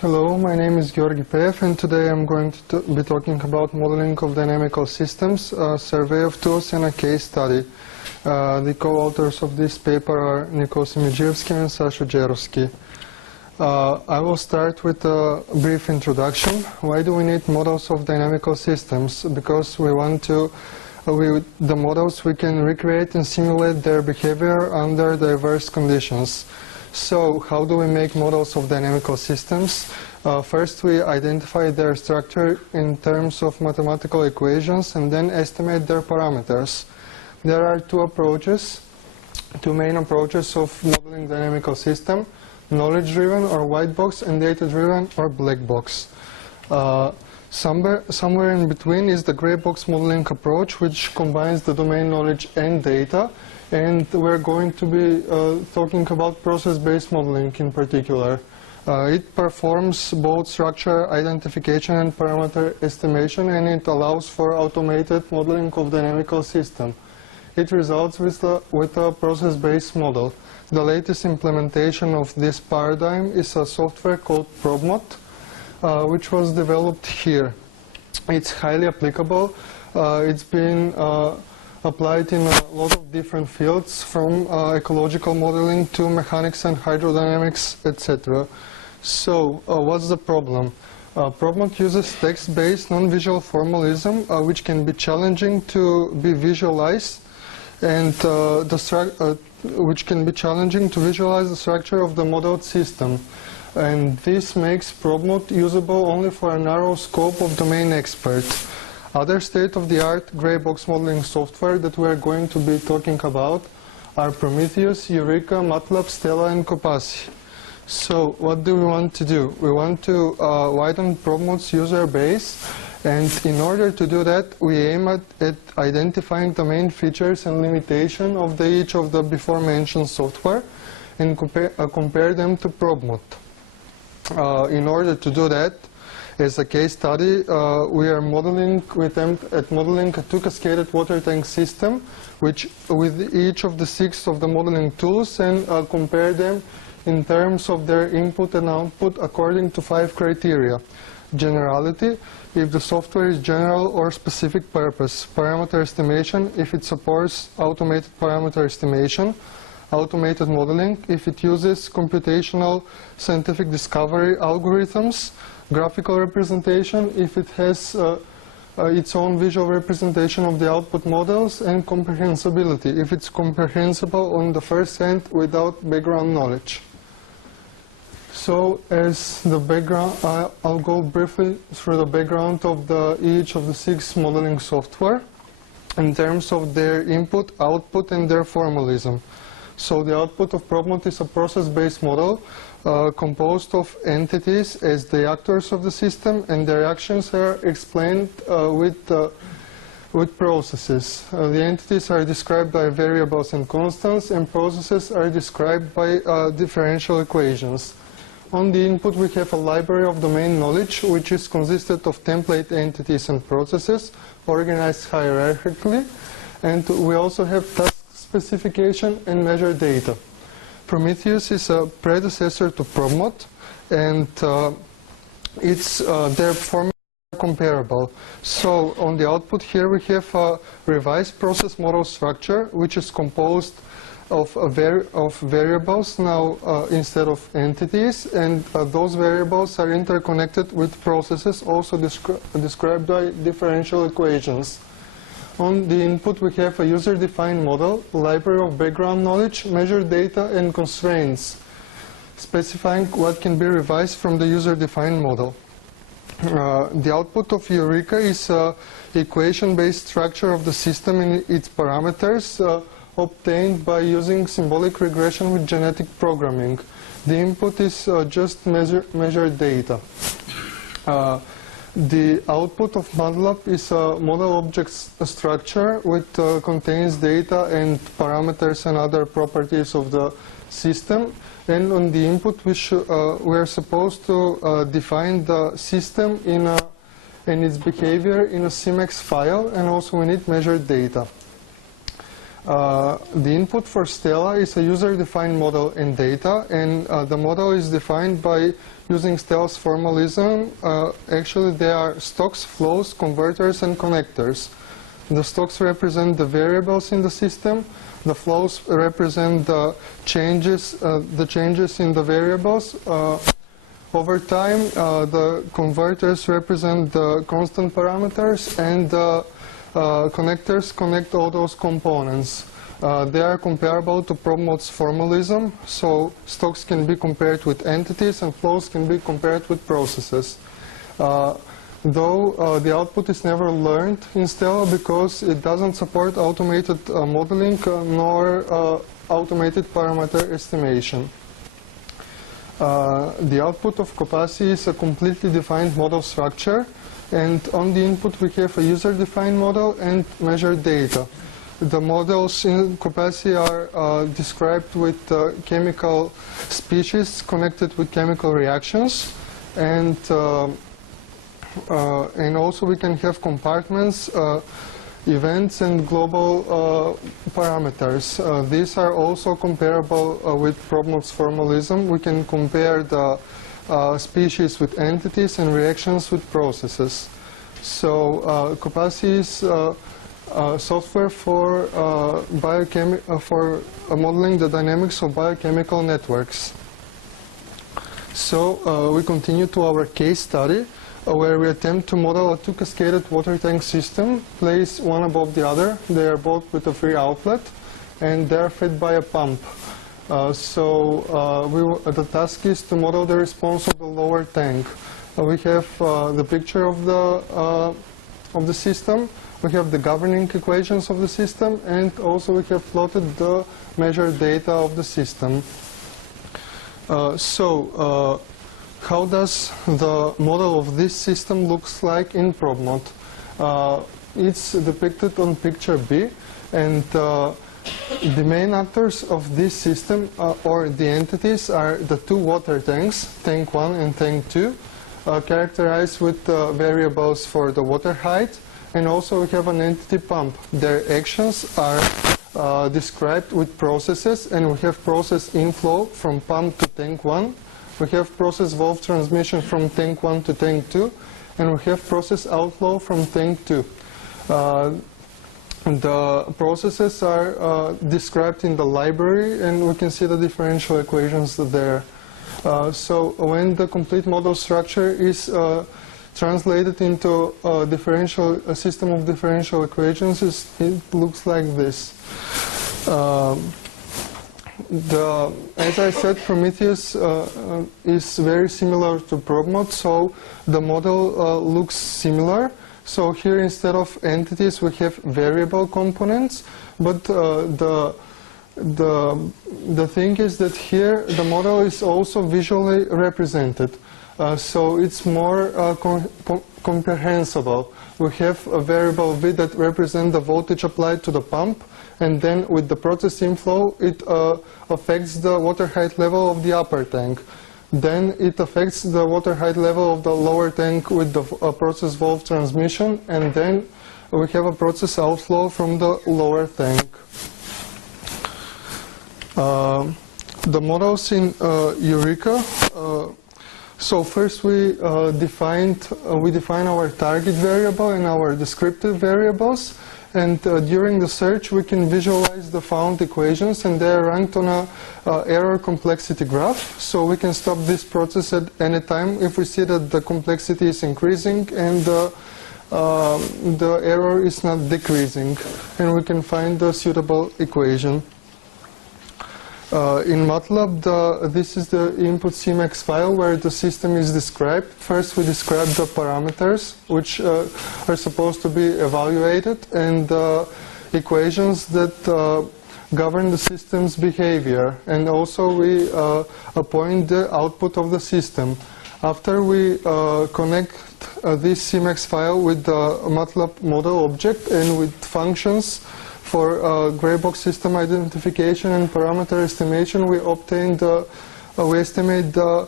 Hello, my name is Gjorgi Peev, and today I'm going to be talking about modeling of dynamical systems, a survey of tools, and a case study. The co-authors of this paper are Gjorgi and Sasha Gjorgi. I will start with a brief introduction. Why do we need models of dynamical systems? Because we want to, with the models we can recreate and simulate their behavior under diverse conditions. So, how do we make models of dynamical systems? First, we identify their structure in terms of mathematical equations and then estimate their parameters. There are two main approaches of modeling dynamical system: knowledge-driven or white box and data-driven or black box. Somewhere in between is the gray box modeling approach, which combines the domain knowledge and data. And we're going to be talking about process-based modeling in particular. It performs both structure identification and parameter estimation, and it allows for automated modeling of dynamical system. It results with a process-based model. The latest implementation of this paradigm is a software called ProbMod, which was developed here. It's highly applicable. It's been applied in a lot of different fields, from ecological modeling to mechanics and hydrodynamics, etc. So, what's the problem? ProbMod uses text-based non-visual formalism, which can be challenging to be visualized, and which can be challenging to visualize the structure of the modeled system. And this makes ProbMod usable only for a narrow scope of domain experts. Other state-of-the-art gray box modeling software that we are going to be talking about are Prometheus, Eureka, MATLAB, Stella, and Copasi. So, what do we want to do? We want to widen ProbMod's user base, and in order to do that, we aim at identifying the main features and limitations of each of the before-mentioned software and compare them to ProbMod. In order to do that, as a case study, we attempt at modeling a two-cascaded water tank system, which with each of the 6 of the modeling tools, and compare them in terms of their input and output according to 5 criteria. Generality, if the software is general or specific purpose. Parameter estimation, if it supports automated parameter estimation. Automated modeling, if it uses computational scientific discovery algorithms. Graphical representation, if it has its own visual representation of the output models. And comprehensibility, if it's comprehensible on the first hand without background knowledge. So, as the background, I'll go briefly through the background of each of the 6 modeling software in terms of their input, output, and their formalism. So, the output of ProbMod is a process-based model composed of entities as the actors of the system, and their actions are explained with processes. The entities are described by variables and constants, and processes are described by differential equations. On the input, we have a library of domain knowledge, which is consisted of template entities and processes organized hierarchically, and we also have task specification and measure data. Prometheus is a predecessor to ProbMod, and their formulas are comparable. So, on the output here we have a revised process model structure, which is composed of variables now instead of entities, and those variables are interconnected with processes also described by differential equations. On the input, we have a user-defined model, library of background knowledge, measured data, and constraints, specifying what can be revised from the user-defined model. The output of Eureka is an equation-based structure of the system and its parameters obtained by using symbolic regression with genetic programming. The input is just measured data. The output of MATLAB is a model object structure which contains data and parameters and other properties of the system. And on the input, we are supposed to define the system and its behavior in a CMAX file, and also we need measured data. The input for Stella is a user-defined model and data, and the model is defined by using Stella's formalism. Actually, they are stocks, flows, converters, and connectors. The stocks represent the variables in the system. The flows represent the changes in the variables over time. The converters represent the constant parameters, and the connectors connect all those components. They are comparable to prob mod's formalism, so stocks can be compared with entities and flows can be compared with processes. Though the output is never learned in Stella because it doesn't support automated modeling nor automated parameter estimation. The output of COPACI is a completely defined model structure, and on the input we have a user-defined model and measured data. The models in COPACI are described with chemical species connected with chemical reactions, and also we can have compartments, events, and global parameters. These are also comparable with prob mod's formalism. We can compare the species with entities and reactions with processes. So COPACI is software for modeling the dynamics of biochemical networks. So we continue to our case study, where we attempt to model a two-cascaded water tank system, placed one above the other. They are both with a free outlet, and they are fed by a pump. The task is to model the response of the lower tank. We have the picture of the system. We have the governing equations of the system, and also we have plotted the measured data of the system. How does the model of this system looks like in prob mod? It's depicted on picture B, and the main actors of this system, or the entities, are the two water tanks, tank 1 and tank 2, characterized with variables for the water height, and also we have an entity pump. Their actions are described with processes, and we have process inflow from pump to tank 1. We have process valve transmission from tank 1 to tank 2, and we have process outflow from tank 2. The processes are described in the library, and we can see the differential equations there. So when the complete model structure is translated into a system of differential equations, it looks like this. As I said, Prometheus is very similar to prob mod, so the model looks similar. So here, instead of entities, we have variable components, but the thing is that here the model is also visually represented, so it's more comprehensible. We have a variable V that represents the voltage applied to the pump, and then with the process inflow, it affects the water height level of the upper tank. Then it affects the water height level of the lower tank with the process valve transmission, and then we have a process outflow from the lower tank. The models in Eureka. So first we define our target variable and our descriptive variables, and during the search we can visualize the found equations, and they are ranked on a error complexity graph. So we can stop this process at any time if we see that the complexity is increasing and the error is not decreasing, and we can find the suitable equation. In MATLAB, this is the input CMAX file where the system is described. First we describe the parameters which are supposed to be evaluated, and the equations that govern the system's behavior, and also we appoint the output of the system. After we connect this CMAX file with the MATLAB model object and with functions for gray box system identification and parameter estimation, we estimate the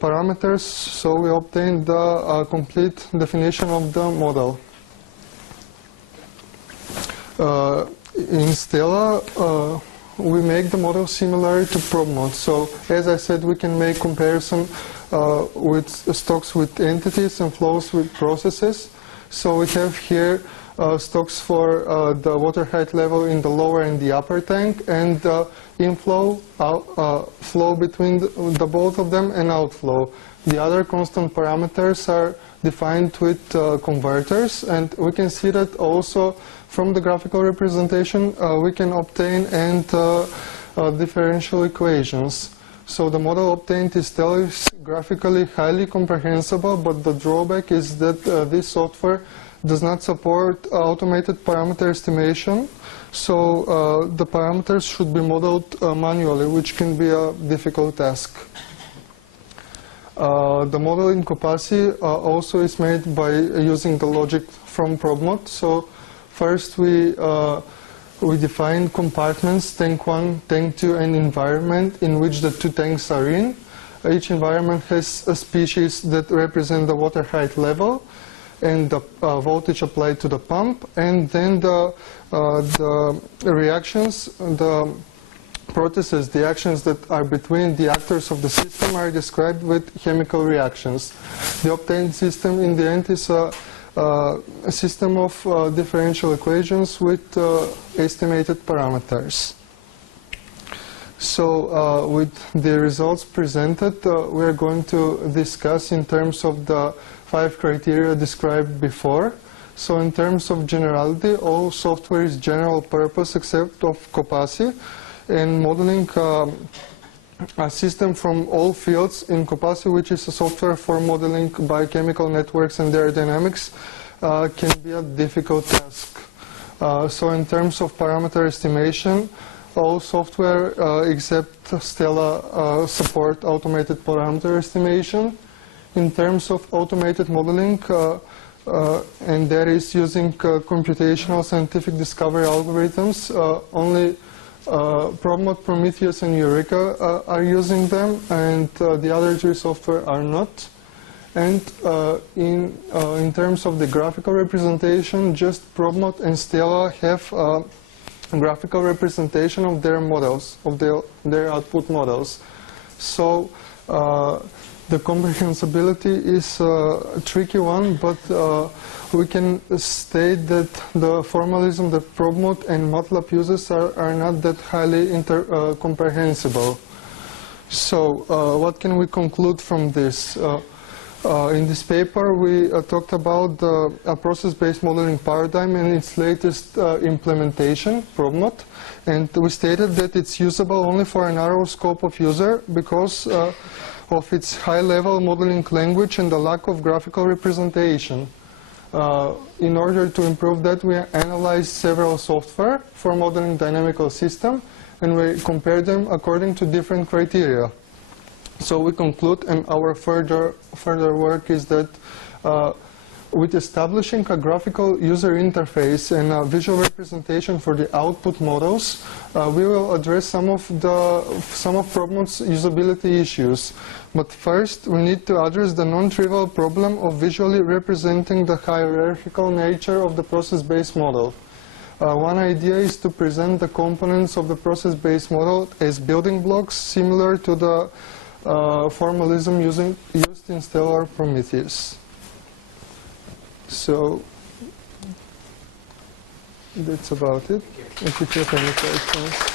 parameters, so we obtain the complete definition of the model. in Stella, we make the model similar to ProbMod. So as I said, we can make comparison with stocks with entities and flows with processes. So we have here stocks for the water height level in the lower and the upper tank, and inflow, flow between the both of them, and outflow. The other constant parameters are defined with converters, and we can see that also from the graphical representation we can obtain and differential equations. So the model obtained is still graphically highly comprehensible, but the drawback is that this software does not support automated parameter estimation, so the parameters should be modeled manually, which can be a difficult task. The model in Copasi also is made by using the logic from ProbMod. So first we define compartments, tank 1, tank 2, and environment in which the two tanks are in. Each environment has a species that represent the water height level and the voltage applied to the pump, and then the reactions, the processes, the actions that are between the actors of the system are described with chemical reactions. The obtained system in the end is a system of differential equations with estimated parameters. So with the results presented, we are going to discuss in terms of the 5 criteria described before. So in terms of generality, all software is general purpose except of Copasi, and modeling a system from all fields in Copasi, which is a software for modeling biochemical networks and their dynamics, can be a difficult task. So in terms of parameter estimation, all software except Stella support automated parameter estimation. In terms of automated modeling, and that is using computational scientific discovery algorithms, only ProbMod, Prometheus, and Eureka are using them, and the other 3 software are not. And in terms of the graphical representation, just ProbMod and Stella have a graphical representation of their models, of their output models. So the comprehensibility is a tricky one, but we can state that the formalism that ProbMod and MATLAB uses are not that highly comprehensible. So what can we conclude from this? In this paper we talked about a process-based modeling paradigm and its latest implementation, ProbMod, and we stated that it's usable only for a narrow scope of user because of its high-level modeling language and the lack of graphical representation. In order to improve that, we analyzed several software for modeling dynamical system, and we compared them according to different criteria. So we conclude, and our further work is that with establishing a graphical user interface and a visual representation for the output models, we will address some of ProbMod's usability issues. But first, we need to address the non-trivial problem of visually representing the hierarchical nature of the process-based model. One idea is to present the components of the process-based model as building blocks similar to the formalism used in Stellar Prometheus. So that's about it. If you have any questions.